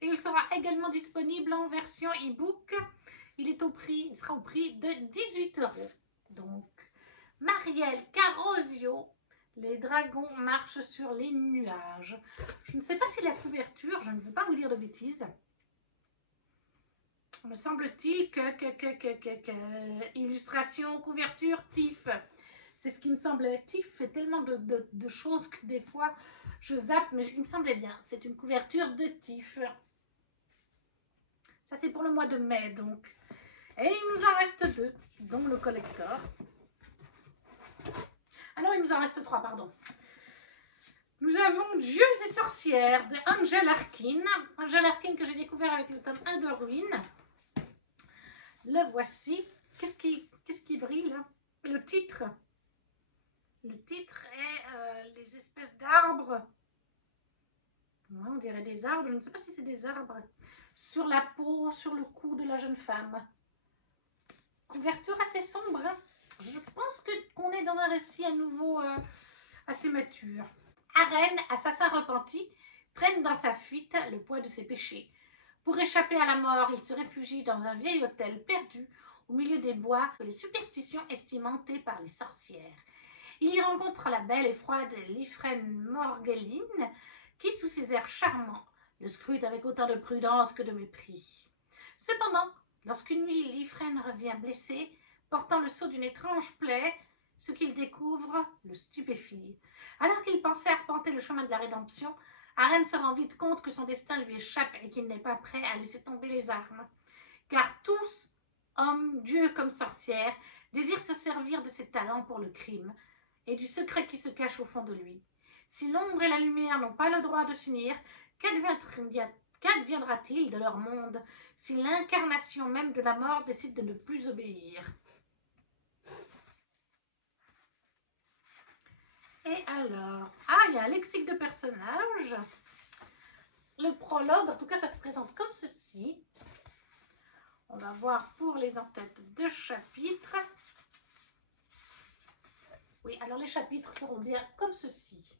Et il sera également disponible en version e-book. Il sera au prix de 18 €. Donc, Marielle Carrozio, Les dragons marchent sur les nuages. Je ne sais pas si la couverture, je ne veux pas vous dire de bêtises. Me semble-t-il que illustration, couverture, TIFF. C'est ce qui me semblait. TIFF fait tellement de choses que des fois je zappe, mais il me semblait bien. C'est une couverture de TIFF. Ça c'est pour le mois de mai donc. Et il nous en reste 2, dont le collector. Ah non, il nous en reste 3, pardon. Nous avons Dieux et sorcières de Angel Arkin. Angel Arkin que j'ai découvert avec le tome 1 de Ruine. Le voici. Qu'est-ce qui brille là? Le titre. Le titre est les espèces d'arbres. Ouais, on dirait des arbres. Je ne sais pas si c'est des arbres. Sur la peau, sur le cou de la jeune femme. Couverture assez sombre. Hein? Je pense qu'on est dans un récit à nouveau assez mature. Arène, assassin repenti, traîne dans sa fuite le poids de ses péchés. Pour échapper à la mort, il se réfugie dans un vieil hôtel perdu au milieu des bois que les superstitions estiment hantés par les sorcières. Il y rencontre la belle et froide Lyfrene Morgeline qui, sous ses airs charmants, le scrute avec autant de prudence que de mépris. Cependant, lorsqu'une nuit Lyfrene revient blessée, portant le sceau d'une étrange plaie, ce qu'il découvre le stupéfie. Alors qu'il pensait arpenter le chemin de la rédemption, Arène se rend vite compte que son destin lui échappe et qu'il n'est pas prêt à laisser tomber les armes. Car tous, hommes, dieux comme sorcières, désirent se servir de ses talents pour le crime et du secret qui se cache au fond de lui. Si l'ombre et la lumière n'ont pas le droit de s'unir, qu'adviendra-t-il de leur monde si l'incarnation même de la mort décide de ne plus obéir? Et alors, il y a un lexique de personnages. Le prologue, en tout cas, ça se présente comme ceci. On va voir pour les en-têtes de chapitres. Oui, alors les chapitres seront bien comme ceci.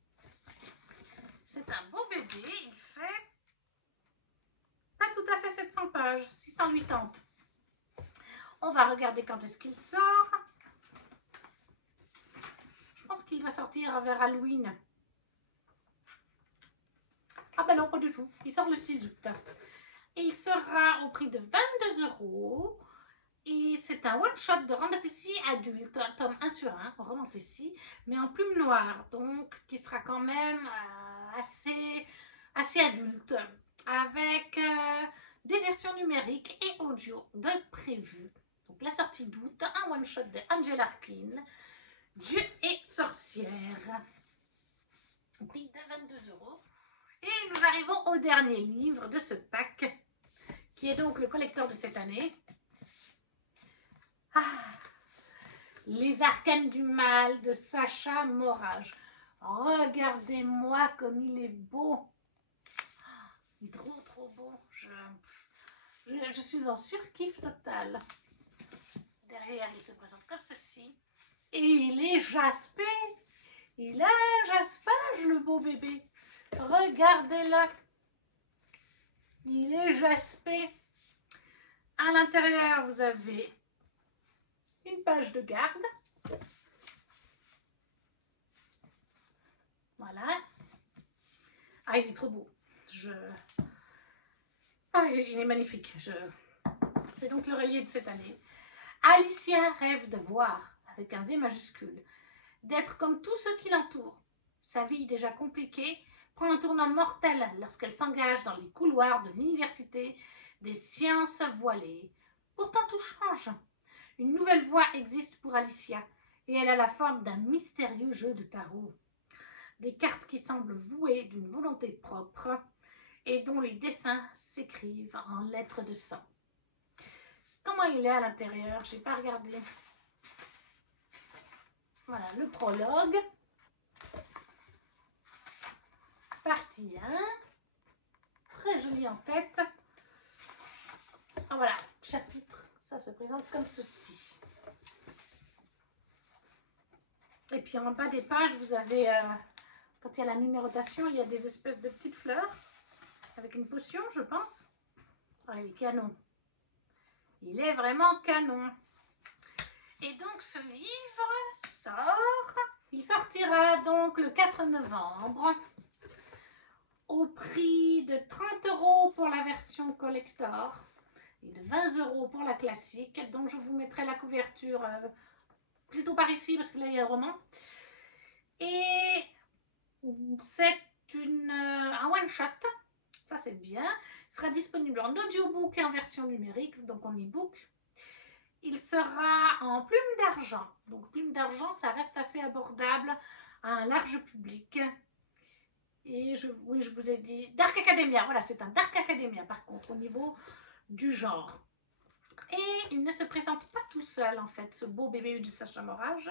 C'est un beau bébé, il fait pas tout à fait 700 pages, 680. On va regarder quand est-ce qu'il sort. Je pense qu'il va sortir vers Halloween. Ah ben non, pas du tout. Il sort le 6 août. Et il sera au prix de 22 €. Et c'est un one-shot de Romantici adulte, tome 1 sur 1, Romantici, mais en plume noire, donc qui sera quand même assez adulte, avec des versions numériques et audio de prévu. Donc la sortie d'août, un one-shot de Angel Arkin, Dieu et sorcière, au prix de 22 €. Et nous arrivons au dernier livre de ce pack, qui est donc le collector de cette année. Les arcanes du mal de Sacha Morage. Regardez-moi comme il est beau. Il est trop beau. Je suis en surkiff total. Derrière, il se présente comme ceci. Et il est jaspé. Il a un jaspage, le beau bébé. Regardez-le. Il est jaspé. À l'intérieur, vous avez une page de garde. Voilà. Ah, il est trop beau. Il est magnifique. C'est donc le relié de cette année. Alicia rêve de voir, avec un V majuscule, d'être comme tous ceux qui l'entourent. Sa vie déjà compliquée prend un tournant mortel lorsqu'elle s'engage dans les couloirs de l'université des sciences voilées. Pourtant tout change. Une nouvelle voie existe pour Alicia et elle a la forme d'un mystérieux jeu de tarot. Des cartes qui semblent vouées d'une volonté propre et dont les dessins s'écrivent en lettres de sang. Comment il est à l'intérieur? J'ai pas regardé. Voilà, le prologue. Partie 1. Très joli en tête. Voilà, chapitre. Ça se présente comme ceci. Et puis en bas des pages, vous avez, quand il y a la numérotation, il y a des espèces de petites fleurs avec une potion, je pense. Ah, il est canon. Il est vraiment canon. Et donc ce livre sort Il sortira donc le 4 novembre au prix de 30 € pour la version collector et de 20 € pour la classique. Donc je vous mettrai la couverture plutôt par ici parce que là il y a le roman. Et c'est un one shot, ça c'est bien. Il sera disponible en audiobook et en version numérique, donc en e-book. Il sera en plume d'argent. Donc plume d'argent, ça reste assez abordable à un large public. Et oui, je vous ai dit Dark Academia. Voilà, c'est un Dark Academia par contre au niveau du genre. Et il ne se présente pas tout seul en fait, ce beau bébé de Sacha Morage,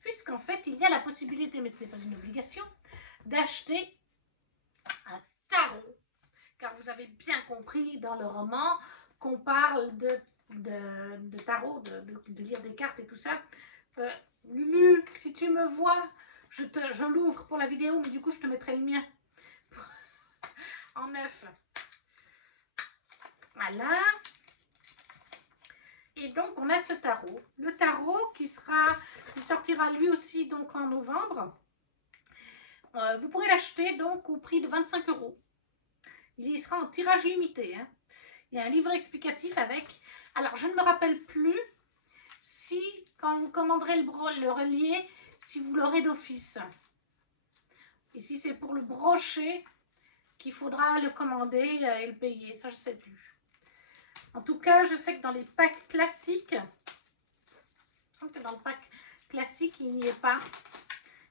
puisqu'en fait il y a la possibilité, mais ce n'est pas une obligation, d'acheter un tarot. Car vous avez bien compris dans le roman qu'on parle de tarot, de lire des cartes et tout ça. Lulu, si tu me vois, je l'ouvre pour la vidéo, mais du coup je te mettrai le mien en neuf. Voilà. Et donc on a ce tarot. Le tarot qui sortira lui aussi donc en novembre. Vous pourrez l'acheter donc au prix de 25 €. Il sera en tirage limité. Hein. Il y a un livre explicatif avec. Alors je ne me rappelle plus si quand vous commanderez le relier, si vous l'aurez d'office. Et si c'est pour le brocher qu'il faudra le commander et le payer, ça je ne sais plus. En tout cas, je sais que dans les packs classiques, il n'y est pas.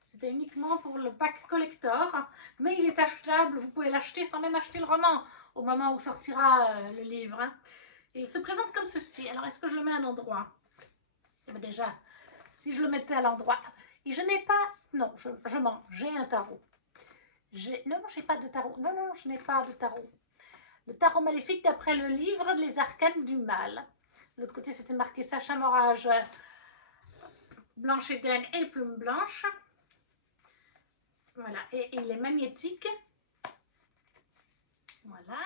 C'était uniquement pour le pack collector, mais il est achetable. Vous pouvez l'acheter sans même acheter le roman au moment où sortira le livre. Hein. Et il se présente comme ceci. Alors, est-ce que je le mets à l'endroit? Eh bien, déjà, si je le mettais à l'endroit, et je n'ai pas, non, je mens, j'ai un tarot. Non, j'ai pas de tarot. Non, non, je n'ai pas de tarot. Le tarot maléfique d'après le livre Les Arcanes du Mal. De l'autre côté, c'était marqué Sacha Morage, Blanche Eden et Plume Blanche. Voilà, et il est magnétique. Voilà.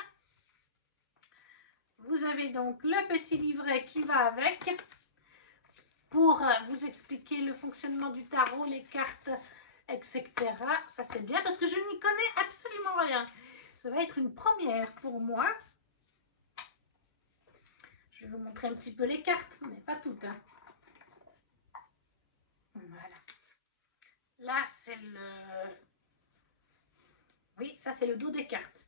Vous avez donc le petit livret qui va avec pour vous expliquer le fonctionnement du tarot, les cartes, etc. Ça c'est bien parce que je n'y connais absolument rien. Ça va être une première pour moi. Je vais vous montrer un petit peu les cartes, mais pas toutes. Hein. Voilà. Là, c'est le... Oui, ça c'est le dos des cartes.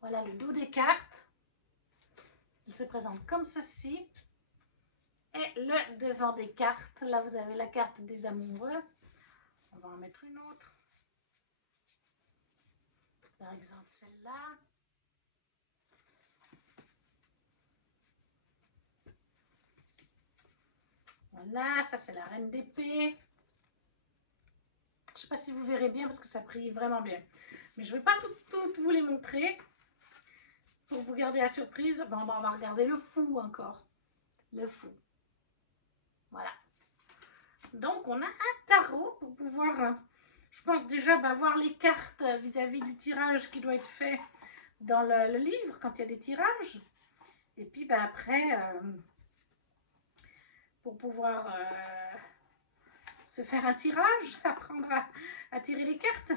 Voilà le dos des cartes. Il se présente comme ceci. Et le devant des cartes. Là, vous avez la carte des amoureux. On va en mettre une autre. Par exemple, celle-là. Voilà, ça c'est la reine d'épée. Je ne sais pas si vous verrez bien parce que ça brille vraiment bien. Mais je ne vais pas toutes vous les montrer. Pour vous garder la surprise, ben, on va regarder le fou encore. Le fou. Voilà. Donc on a un tarot pour pouvoir, je pense déjà voir les cartes vis-à-vis du tirage qui doit être fait dans le livre quand il y a des tirages. Et puis après, pour pouvoir se faire un tirage, apprendre à tirer les cartes.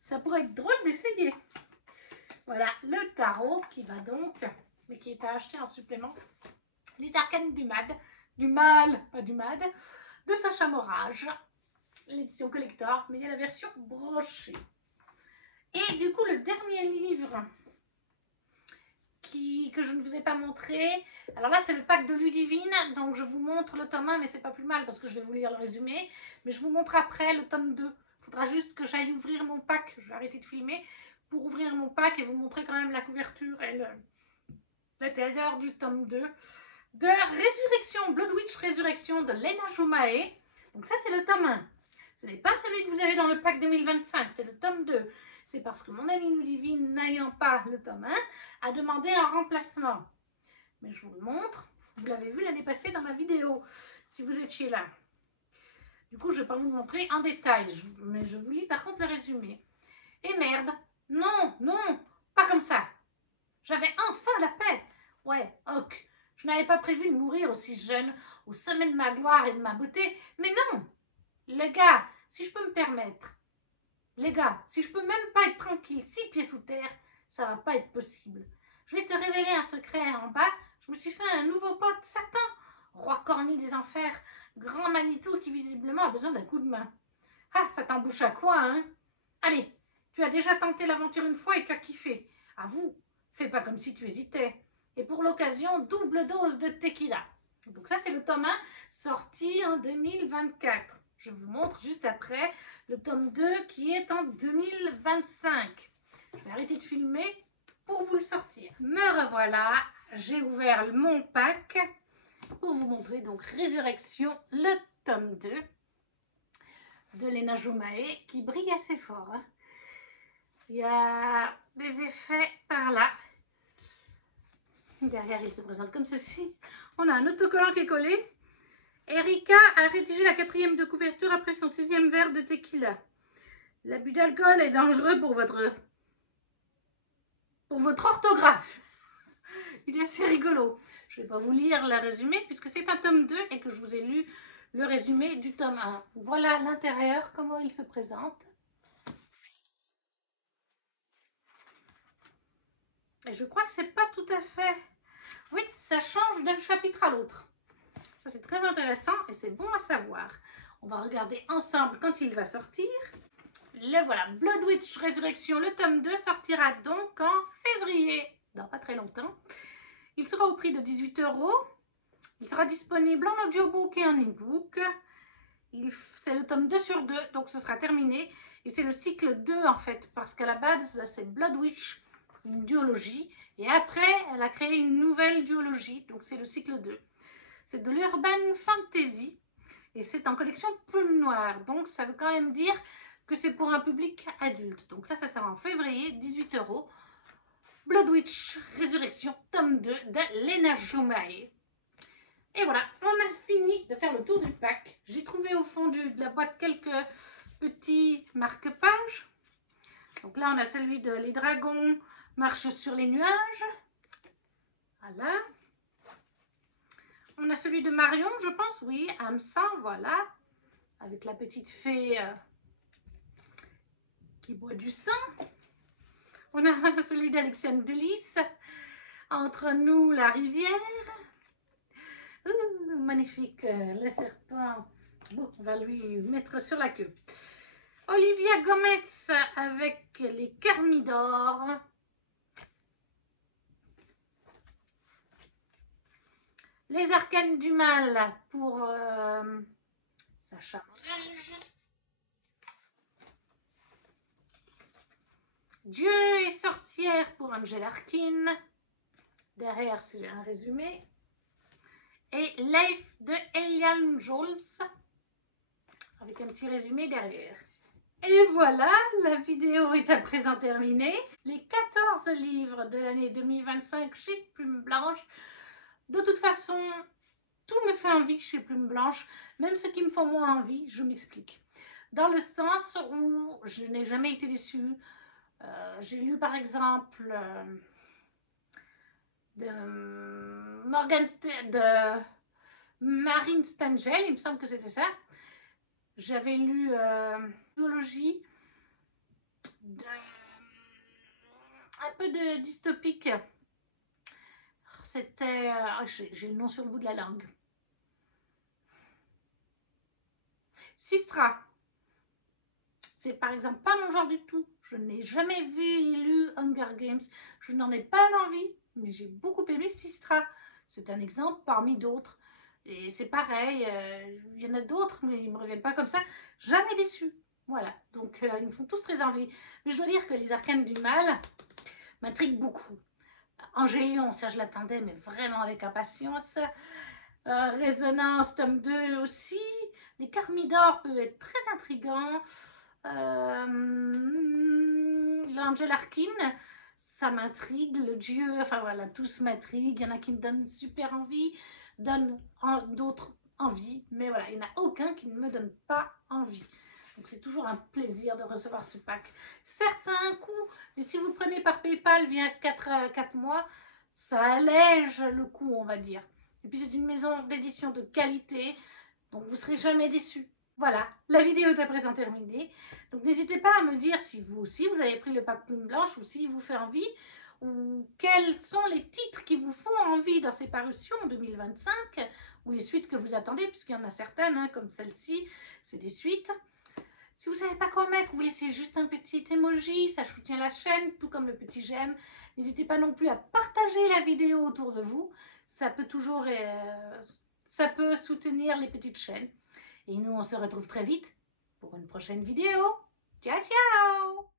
Ça pourrait être drôle d'essayer. Voilà, le tarot qui va donc, mais qui est à acheter en supplément. Les Arcanes du Mal, pas du Mad, de Sacha Morage. L'édition collector, mais il y a la version brochée. Et du coup, le dernier livre que je ne vous ai pas montré, alors là, c'est le pack de Ludivine, donc je vous montre le tome 1, mais c'est pas plus mal parce que je vais vous lire le résumé. Mais je vous montre après le tome 2. Il faudra juste que j'aille ouvrir mon pack. Je vais arrêter de filmer pour ouvrir mon pack et vous montrer quand même la couverture et l'intérieur du tome 2 de Résurrection, Blood Witch Résurrection de Lena Joumae. Donc ça, c'est le tome 1. Ce n'est pas celui que vous avez dans le pack 2025, c'est le tome 2. C'est parce que mon amie Ludivine, n'ayant pas le tome 1, a demandé un remplacement. Mais je vous le montre. Vous l'avez vu l'année passée dans ma vidéo, si vous étiez là. Du coup, je ne vais pas vous montrer en détail, mais je vous lis par contre le résumé. Et merde, non, non, pas comme ça. J'avais enfin la paix. Ouais, ok. Je n'avais pas prévu de mourir aussi jeune, au sommet de ma gloire et de ma beauté. Mais non, les gars, si je peux me permettre, les gars, si je peux même pas être tranquille 6 pieds sous terre, ça va pas être possible. Je vais te révéler un secret en bas. Je me suis fait un nouveau pote, Satan, roi cornu des enfers, grand Manitou qui visiblement a besoin d'un coup de main. Ah, ça t'embouche à quoi, hein? Allez, tu as déjà tenté l'aventure une fois et tu as kiffé. Avoue, fais pas comme si tu hésitais. Et pour l'occasion, double dose de tequila. Donc ça, c'est le tome 1 sorti en 2024. Je vous montre juste après le tome 2 qui est en 2025. Je vais arrêter de filmer pour vous le sortir. Me revoilà, j'ai ouvert mon pack pour vous montrer donc Résurrection, le tome 2 de Lena Jomae qui brille assez fort. Hein. Il y a des effets par là. Derrière, il se présente comme ceci. On a un autocollant qui est collé. Erika a rédigé la 4e de couverture après son 6e verre de tequila. L'abus d'alcool est dangereux pour votre orthographe. Il est assez rigolo. Je ne vais pas vous lire le résumé puisque c'est un tome 2 et que je vous ai lu le résumé du tome 1. Voilà l'intérieur, comment il se présente. Et je crois que c'est pas tout à fait... Oui, ça change d'un chapitre à l'autre. Ça, c'est très intéressant et c'est bon à savoir. On va regarder ensemble quand il va sortir. Le voilà, Blood Witch Résurrection, le tome 2 sortira donc en février, dans pas très longtemps. Il sera au prix de 18 €. Il sera disponible en audiobook et en e-book. C'est le tome 2 sur 2, donc ce sera terminé. Et c'est le cycle 2 en fait, parce qu'à la base, c'est Blood Witch, une duologie. Et après, elle a créé une nouvelle duologie, donc c'est le cycle 2. C'est de l'urban fantasy et c'est en collection Plume Noire. Donc ça veut quand même dire que c'est pour un public adulte. Donc ça sera en février, 18 €. Blood Witch Résurrection, tome 2 de Lena Jomae. Et voilà, on a fini de faire le tour du pack. J'ai trouvé au fond de la boîte quelques petits marque-pages. Donc là, on a celui de Les dragons marchent sur les nuages. Voilà. On a celui de Marion, je pense, oui, âme sang, voilà. Avec la petite fée qui boit du sang. On a celui d'Alexiane Delis, Entre nous la rivière. Magnifique, le serpent, on va lui mettre sur la queue. Olivia Gomez avec les Carmidors. Les arcanes du mal pour Sacha. Dieu et sorcière pour Angela Arkin. Derrière, c'est un résumé. Et Life de Eliane Jones, avec un petit résumé derrière. Et voilà, la vidéo est à présent terminée. Les 14 livres de l'année 2025 chez Plume Blanche. De toute façon, tout me fait envie chez Plume Blanche, même ceux qui me font moins envie, je m'explique. Dans le sens où je n'ai jamais été déçue. J'ai lu par exemple de Marine Stengel, il me semble que c'était ça. J'avais lu biologie, un peu de dystopique. C'était, j'ai le nom sur le bout de la langue. Sistra. C'est par exemple pas mon genre du tout. Je n'ai jamais vu et lu Hunger Games. Je n'en ai pas l'envie, mais j'ai beaucoup aimé Sistra. C'est un exemple parmi d'autres. Et c'est pareil, il y en a d'autres, mais ils ne me reviennent pas comme ça. Jamais déçu. Voilà, donc ils me font tous très envie. Mais je dois dire que les arcanes du mal m'intriguent beaucoup. Angélion, ça je l'attendais, mais vraiment avec impatience. Résonance, tome 2 aussi. Les Carmidors peuvent être très intrigants. L'Angel Arkin, ça m'intrigue. Le dieu, enfin voilà, tous m'intriguent. Il y en a qui me donnent super envie, donnent d'autres envie. Mais voilà, il n'y en a aucun qui ne me donne pas envie. Donc c'est toujours un plaisir de recevoir ce pack. Certes, ça a un coût, mais si vous le prenez par PayPal via 4 mois, ça allège le coût, on va dire. Et puis c'est une maison d'édition de qualité, donc vous ne serez jamais déçus. Voilà, la vidéo est à présent terminée. Donc n'hésitez pas à me dire si vous aussi vous avez pris le pack Plume Blanche ou s'il vous fait envie, ou quels sont les titres qui vous font envie dans ces parutions 2025, ou les suites que vous attendez, puisqu'il y en a certaines, hein, comme celle-ci, c'est des suites. Si vous ne savez pas quoi mettre, vous laissez juste un petit emoji, ça soutient la chaîne, tout comme le petit j'aime. N'hésitez pas non plus à partager la vidéo autour de vous, ça peut toujours ça peut soutenir les petites chaînes. Et nous, on se retrouve très vite pour une prochaine vidéo. Ciao, ciao!